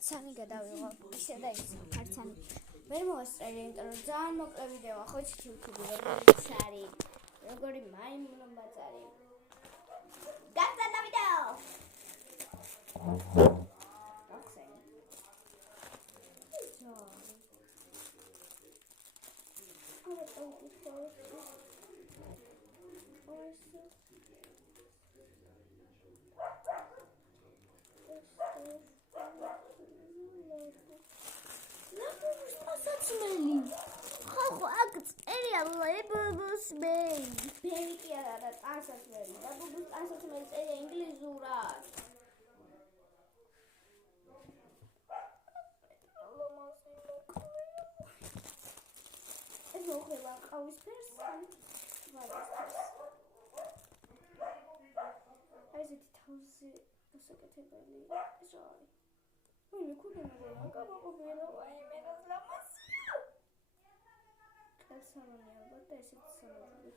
ფარცანი გადავიღო. ისე და ისე ფარცანი. ვერ მოვასწრე, იმიტომ რომ ძალიან მოკლე ვიდეოა, ხო YouTube-ი როგორიც არის. როგორი მაიმუნობაწარი. გაგზავნა ვიდეო. ხახო აქ წერია ლებუს მეი. ბერი კი არა, წარსაცმელი. ლებუს წარსაცმელი წერია ინგლისურად. ეს მოხდება ყავისფერს, ვარდისფერს. აი ესეთი თავზე გასაკეთებელი ეს არის. ვინმე ქუდა მოგონა, ვაიმე გასლამას. Saloni albert და ესეც saloni.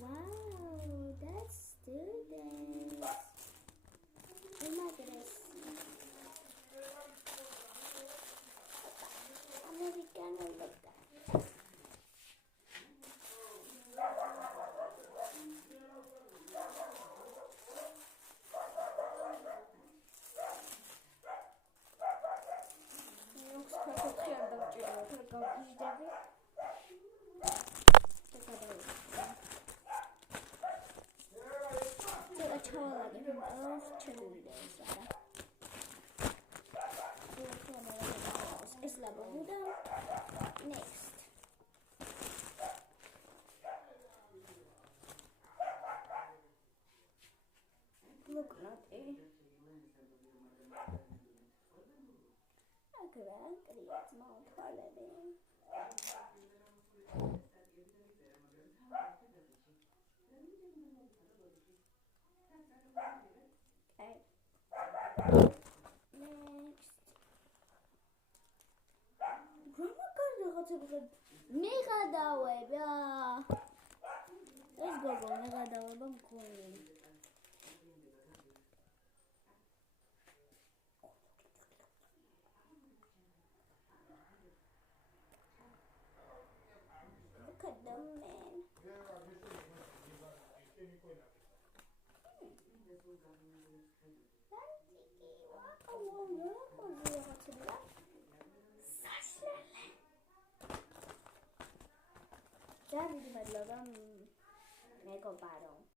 Wow, that's students. Images. Americano look. Next. Look not a. Create mount holiday. Okay. მიღადავება ეს გოგო მიღადავება მქონი Look at the man. Jadi di madlaga mego baro.